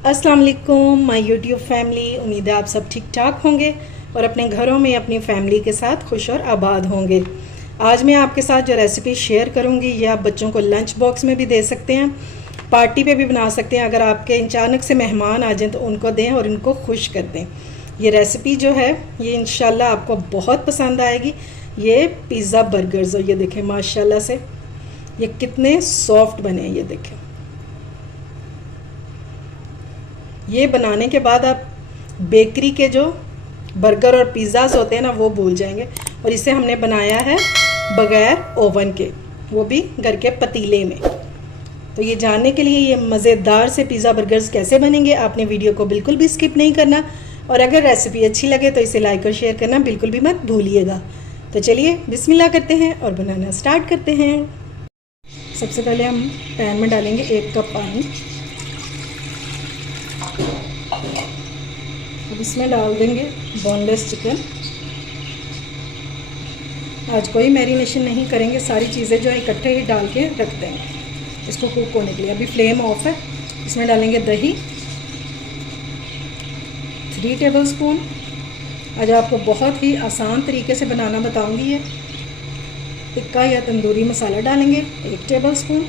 अस्सलाम वालेकुम my YouTube family. उम्मीद है आप सब ठीक ठाक होंगे और अपने घरों में अपनी फैमिली के साथ खुश और आबाद होंगे। आज मैं आपके साथ जो रेसिपी शेयर करूंगी ये आप बच्चों को लंच बॉक्स में भी दे सकते हैं, पार्टी पे भी बना सकते हैं। अगर आपके अचानक से मेहमान आ जाएं तो उनको दें और इनको खुश कर दें। ये रेसिपी जो है ये इंशाल्लाह आपको बहुत पसंद आएगी। ये पिज़्ज़ा बर्गर्स, और ये देखें माशाल्लाह से ये कितने सॉफ्ट बने हैं। ये देखें, ये बनाने के बाद आप बेकरी के जो बर्गर और पिज़्ज़ाज होते हैं ना वो भूल जाएंगे। और इसे हमने बनाया है बगैर ओवन के, वो भी घर के पतीले में। तो ये जानने के लिए ये मज़ेदार से पिज़्ज़ा बर्गर्स कैसे बनेंगे, आपने वीडियो को बिल्कुल भी स्किप नहीं करना। और अगर रेसिपी अच्छी लगे तो इसे लाइक और शेयर करना बिल्कुल भी मत भूलिएगा। तो चलिए बिस्मिल्लाह करते हैं और बनाना स्टार्ट करते हैं। सबसे पहले हम पैन में डालेंगे 1 कप पानी। अब इसमें डाल देंगे बोनलेस चिकन। आज कोई मैरिनेशन नहीं करेंगे, सारी चीज़ें जो है इकट्ठे ही डाल के रख देंगे इसको कुक होने के लिए। अभी फ्लेम ऑफ है। इसमें डालेंगे दही 3 टेबलस्पून। आज आपको बहुत ही आसान तरीके से बनाना बताऊंगी। ये टिक्का या तंदूरी मसाला डालेंगे 1 टेबलस्पून।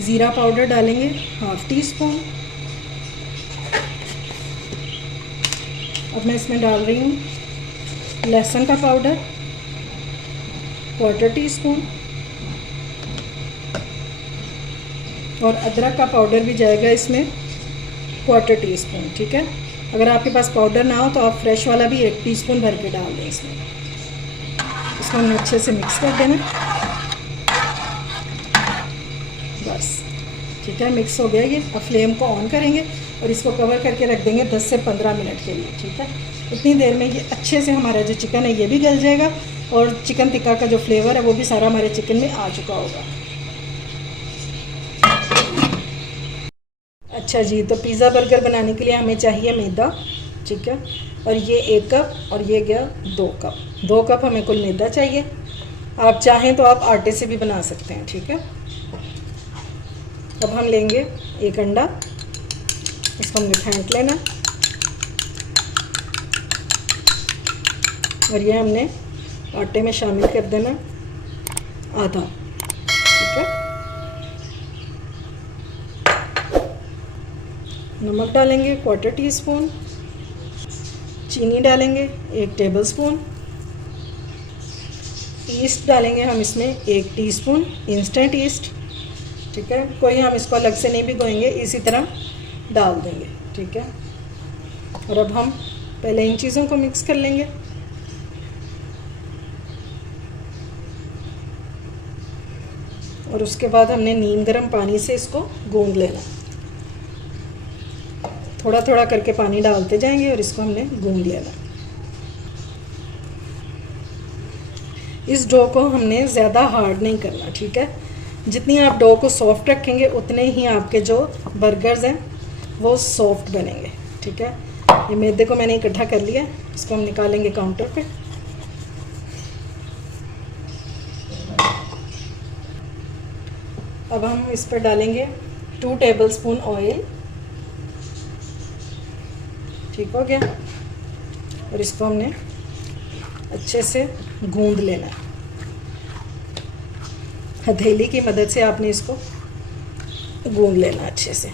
ज़ीरा पाउडर डालेंगे 1/2 टीस्पून। अब मैं इसमें डाल रही हूँ लहसुन का पाउडर 1/4 टीस्पून और अदरक का पाउडर भी जाएगा इसमें 1/4 टीस्पून। ठीक है, अगर आपके पास पाउडर ना हो तो आप फ्रेश वाला भी 1 टीस्पून भर के डाल दें इसमें। इसको हमने अच्छे से मिक्स कर देना। बस ठीक है, मिक्स हो गया ये। अब फ्लेम को ऑन करेंगे और इसको कवर करके रख देंगे 10 से 15 मिनट के लिए। ठीक है, इतनी देर में ये अच्छे से हमारा जो चिकन है ये भी गल जाएगा और चिकन टिक्का का जो फ्लेवर है वो भी सारा हमारे चिकन में आ चुका होगा। अच्छा जी, तो पिज़्ज़ा बर्गर बनाने के लिए हमें चाहिए मैदा। ठीक है, और ये 1 कप और ये गया 2 कप। 2 कप हमें कुल मैदा चाहिए। आप चाहें तो आप आटे से भी बना सकते हैं। ठीक है, अब हम लेंगे 1 अंडा, इसको हमने फेंट लेना और ये हमने आटे में शामिल कर देना आधा। ठीक है, नमक डालेंगे 1/4 टीस्पून। चीनी डालेंगे 1 टेबलस्पून। ईस्ट डालेंगे हम इसमें 1 टीस्पून इंस्टेंट ईस्ट। ठीक है, कोई हम इसको अलग से नहीं भिगोएंगे, इसी तरह डाल देंगे। ठीक है, और अब हम पहले इन चीज़ों को मिक्स कर लेंगे। और उसके बाद हमने नीम गर्म पानी से इसको गूंद लेना। थोड़ा थोड़ा करके पानी डालते जाएंगे और इसको हमने गूंद लेना। इस डो को हमने ज़्यादा हार्ड नहीं करना। ठीक है, जितनी आप डो को सॉफ्ट रखेंगे उतने ही आपके जो बर्गर्स हैं वो सॉफ्ट बनेंगे। ठीक है, ये मैदे को मैंने इकट्ठा कर लिया, इसको हम निकालेंगे काउंटर पे। अब हम इस पर डालेंगे 2 टेबलस्पून ऑयल। ठीक हो गया, और इसको हमने अच्छे से गूंद लेना है। हथेली की मदद से आपने इसको गूंद लेना अच्छे से।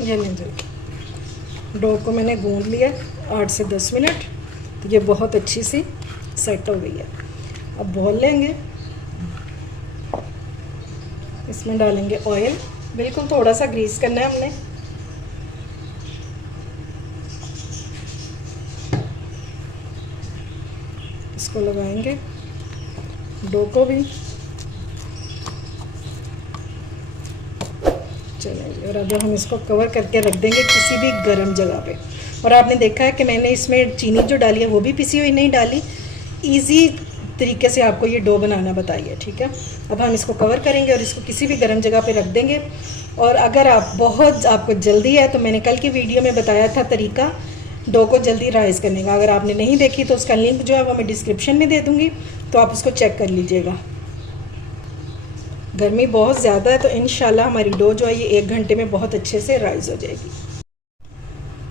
ये लीजिए, डो को मैंने गूंद लिया 8 से 10 मिनट, तो ये बहुत अच्छी सी सेट हो गई है। अब बॉल लेंगे, इसमें डालेंगे ऑयल। बिल्कुल थोड़ा सा ग्रीस करना है हमने। इसको लगाएंगे डो को भी। चलिए, और अब हम इसको कवर करके रख देंगे किसी भी गर्म जगह पे। और आपने देखा है कि मैंने इसमें चीनी जो डाली है वो भी पिसी हुई नहीं डाली, इजी तरीके से आपको ये डो बनाना बताई है। ठीक है, अब हम इसको कवर करेंगे और इसको किसी भी गर्म जगह पे रख देंगे। और अगर आपको जल्दी है तो मैंने कल की वीडियो में बताया था तरीका डो को जल्दी राइज़ करने का। अगर आपने नहीं देखी तो उसका लिंक जो है वो मैं डिस्क्रिप्शन में दे दूँगी, तो आप उसको चेक कर लीजिएगा। गर्मी बहुत ज़्यादा है, तो इंशाल्लाह हमारी डो जो है ये 1 घंटे में बहुत अच्छे से राइज़ हो जाएगी।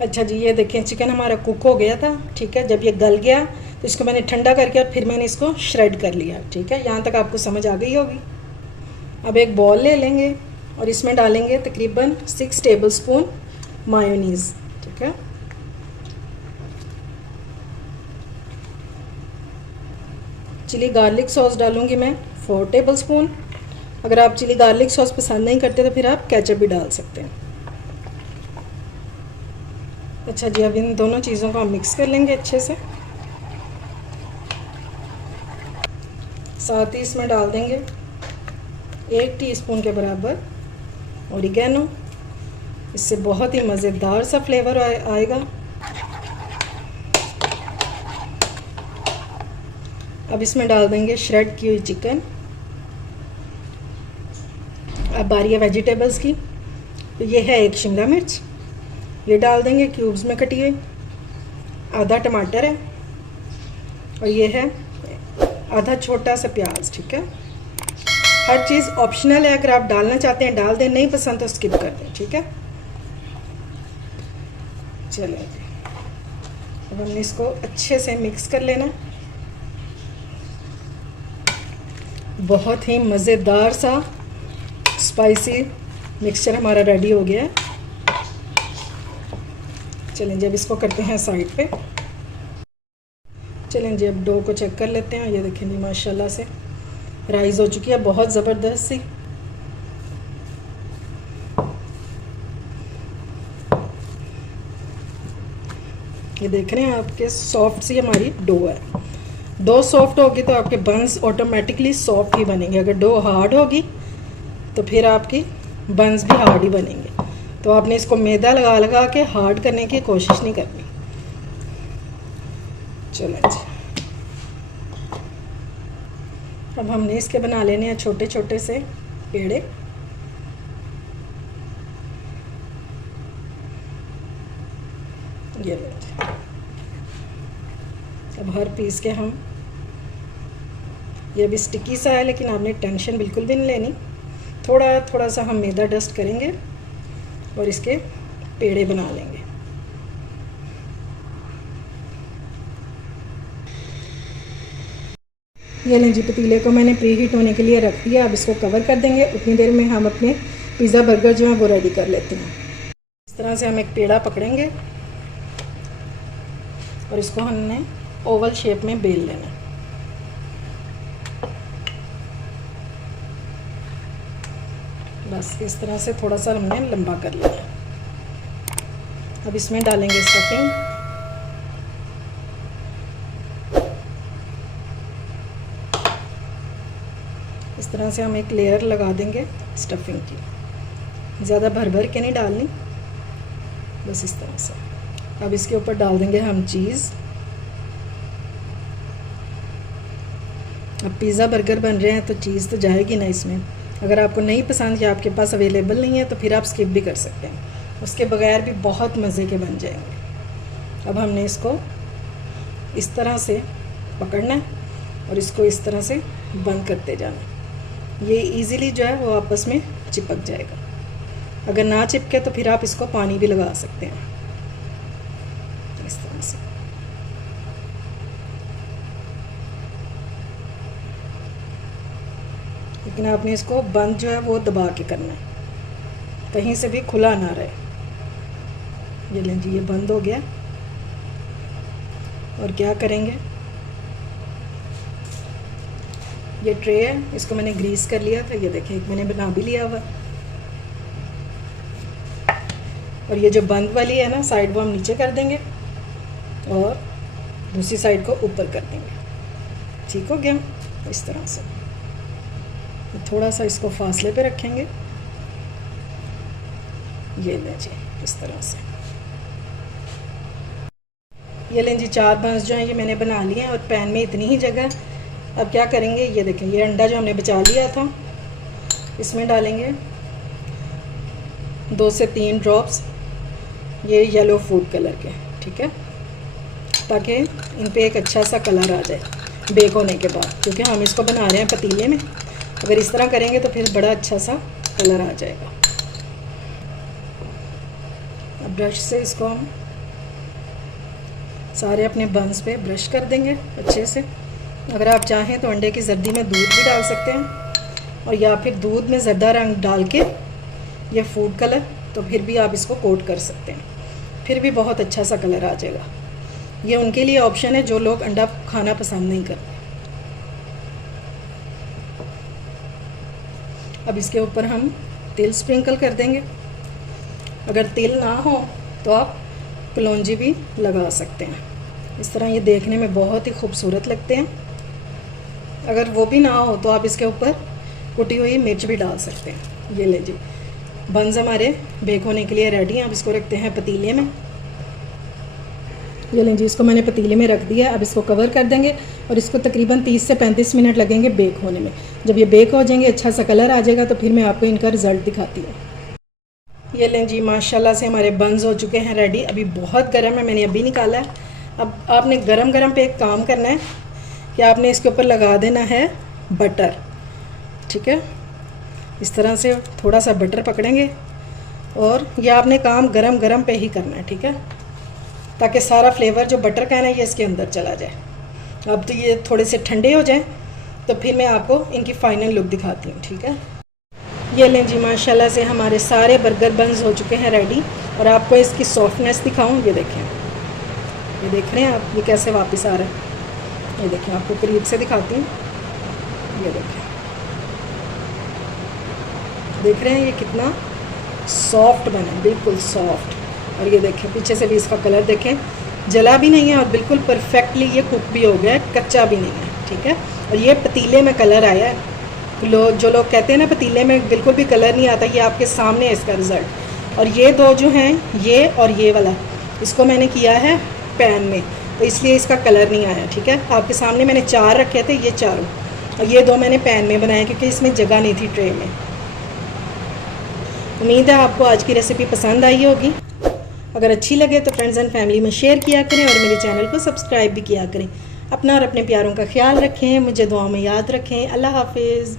अच्छा जी, ये देखें चिकन हमारा कुक हो गया था, ठीक है। जब ये गल गया तो इसको मैंने ठंडा करके और फिर मैंने इसको श्रेड कर लिया, ठीक है। यहाँ तक आपको समझ आ गई होगी। अब एक बॉल ले लेंगे और इसमें डालेंगे तकरीबन 6 टेबलस्पून मायोनीज़, ठीक है। चिली गार्लिक सॉस डालूंगी मैं 4 टेबलस्पून। अगर आप चिली गार्लिक सॉस पसंद नहीं करते तो फिर आप केचप भी डाल सकते हैं। अच्छा जी, अब इन दोनों चीज़ों को हम मिक्स कर लेंगे अच्छे से। साथ ही इसमें डाल देंगे 1 टीस्पून के बराबर ओरिगेनो। इससे बहुत ही मज़ेदार सा फ्लेवर आएगा। अब इसमें डाल देंगे श्रेड की हुई चिकन। अब बारी है वेजिटेबल्स की, तो ये है 1 शिमला मिर्च, ये डाल देंगे क्यूब्स में कटी हुई। आधा टमाटर है और ये है आधा छोटा सा प्याज, ठीक है। हर चीज़ ऑप्शनल है, अगर आप डालना चाहते हैं डाल दें, नहीं पसंद तो स्किप कर दें, ठीक है। चलिए अब हमने इसको अच्छे से मिक्स कर लेना। बहुत ही मज़ेदार सा स्पाइसी मिक्सचर हमारा रेडी हो गया है। चलें जी, अब इसको करते हैं साइड पे। चलें जी, अब डो को चेक कर लेते हैं। ये देखें जी, माशाल्लाह से राइज़ हो चुकी है बहुत ज़बरदस्त सी। ये देख रहे हैं आपके सॉफ्ट सी हमारी डो है। डो सॉफ्ट होगी तो आपके बंस ऑटोमेटिकली सॉफ्ट ही बनेंगे। अगर डो हार्ड होगी तो फिर आपकी बंस भी हार्ड ही बनेंगे। तो आपने इसको मैदा लगा लगा के हार्ड करने की कोशिश नहीं करनी। चलो जी, अब हमने इसके बना लेने हैं छोटे छोटे से पेड़े। ये लो, अब हर पीस के हम, ये भी स्टिकी सा है लेकिन आपने टेंशन बिल्कुल भी नहीं लेनी। थोड़ा थोड़ा सा हम मैदा डस्ट करेंगे और इसके पेड़े बना लेंगे। ये लें जी, पतीले को मैंने प्री हीट होने के लिए रख दिया। अब इसको कवर कर देंगे। उतनी देर में हम अपने पिज़्ज़ा बर्गर जो है वो रेडी कर लेते हैं। इस तरह से हम एक पेड़ा पकड़ेंगे और इसको हमने ओवल शेप में बेल लेना है। बस इस तरह से थोड़ा सा हमने लंबा कर लिया है। अब इसमें डालेंगे स्टफिंग। इस तरह से हम एक लेयर लगा देंगे स्टफिंग की। ज़्यादा भर भर के नहीं डालनी, बस इस तरह से। अब इसके ऊपर डाल देंगे हम चीज़। अब पिज़्ज़ा बर्गर बन रहे हैं तो चीज़ तो जाएगी ना इसमें। अगर आपको नहीं पसंद या आपके पास अवेलेबल नहीं है तो फिर आप स्किप भी कर सकते हैं। उसके बगैर भी बहुत मज़े के बन जाएंगे। अब हमने इसको इस तरह से पकड़ना है और इसको इस तरह से बंद करते जाना। ये इजीली जो है वो आपस में चिपक जाएगा। अगर ना चिपके तो फिर आप इसको पानी भी लगा सकते हैं इस तरह से। लेकिन आपने इसको बंद जो है वो दबा के करना है, कहीं से भी खुला ना रहे। ये लें जी, ये बंद हो गया। और क्या करेंगे, ये ट्रे है, इसको मैंने ग्रीस कर लिया था। ये देखें, एक मैंने बना भी लिया हुआ। और ये जो बंद वाली है ना साइड, वो हम नीचे कर देंगे और दूसरी साइड को ऊपर कर देंगे। ठीक हो गया इस तरह से। थोड़ा सा इसको फासले पे रखेंगे। ये लें जी, इस तरह से। ये लें जी, 4 बंस जो हैं ये मैंने बना लिए हैं और पैन में इतनी ही जगह। अब क्या करेंगे, ये देखें, ये अंडा जो हमने बचा लिया था इसमें डालेंगे 2 से 3 ड्रॉप्स ये येलो फूड कलर के, ठीक है, ताकि इन पे एक अच्छा सा कलर आ जाए बेक होने के बाद। क्योंकि हम इसको बना रहे हैं पतीले में, अगर इस तरह करेंगे तो फिर बड़ा अच्छा सा कलर आ जाएगा। अब ब्रश से इसको हम सारे अपने बंस पे ब्रश कर देंगे अच्छे से। अगर आप चाहें तो अंडे की जर्दी में दूध भी डाल सकते हैं, और या फिर दूध में ज़र्दा रंग डाल के ये फूड कलर, तो फिर भी आप इसको कोट कर सकते हैं, फिर भी बहुत अच्छा सा कलर आ जाएगा। ये उनके लिए ऑप्शन है जो लोग अंडा खाना पसंद नहीं करते। अब इसके ऊपर हम तिल स्प्रिंकल कर देंगे। अगर तिल ना हो तो आप कलौंजी भी लगा सकते हैं। इस तरह ये देखने में बहुत ही खूबसूरत लगते हैं। अगर वो भी ना हो तो आप इसके ऊपर कुटी हुई मिर्च भी डाल सकते हैं। ये ले जी, बंस हमारे बेक होने के लिए रेडी हैं। अब इसको रखते हैं पतीले में। ये लें जी, इसको मैंने पतीले में रख दिया। अब इसको कवर कर देंगे और इसको तकरीबन 30 से 35 मिनट लगेंगे बेक होने में। जब ये बेक हो जाएंगे, अच्छा सा कलर आ जाएगा, तो फिर मैं आपको इनका रिज़ल्ट दिखाती हूँ। ये लें जी, माशाल्लाह से हमारे बंस हो चुके हैं रेडी। अभी बहुत गर्म है, मैंने अभी निकाला है। अब आपने गरम गरम पे एक काम करना है कि आपने इसके ऊपर लगा देना है बटर। ठीक है, इस तरह से थोड़ा सा बटर पकड़ेंगे और यह आपने काम गरम गरम पे ही करना है। ठीक है, ताकि सारा फ्लेवर जो बटर का है ना, ये इसके अंदर चला जाए। अब तो ये थोड़े से ठंडे हो जाएं तो फिर मैं आपको इनकी फ़ाइनल लुक दिखाती हूँ। ठीक है, ये लें जी, माशाल्लाह से हमारे सारे बर्गर बंस हो चुके हैं रेडी। और आपको इसकी सॉफ्टनेस दिखाऊँ, ये देखें, ये देख रहे हैं आप, ये कैसे वापस आ रहा है। ये देखें, आपको करीब से दिखाती हूँ। ये देखें, देख रहे हैं ये कितना सॉफ्ट बना है, बिल्कुल सॉफ्ट। और ये देखें पीछे से भी इसका कलर देखें, जला भी नहीं है और बिल्कुल परफेक्टली ये कुक भी हो गया है, कच्चा भी नहीं है। ठीक है, और ये पतीले में कलर आया है। जो लोग कहते हैं ना पतीले में बिल्कुल भी कलर नहीं आता, ये आपके सामने है इसका रिज़ल्ट। और ये दो जो हैं, ये और ये वाला, इसको मैंने किया है पैन में, तो इसलिए इसका कलर नहीं आया। ठीक है, आपके सामने मैंने 4 रखे थे, ये चारों, और ये 2 मैंने पैन में बनाए क्योंकि इसमें जगह नहीं थी ट्रे में। उम्मीद है आपको आज की रेसिपी पसंद आई होगी। अगर अच्छी लगे तो फ्रेंड्स एंड फैमिली में शेयर किया करें और मेरे चैनल को सब्सक्राइब भी किया करें। अपना और अपने प्यारों का ख्याल रखें, मुझे दुआ में याद रखें। अल्लाह हाफिज़।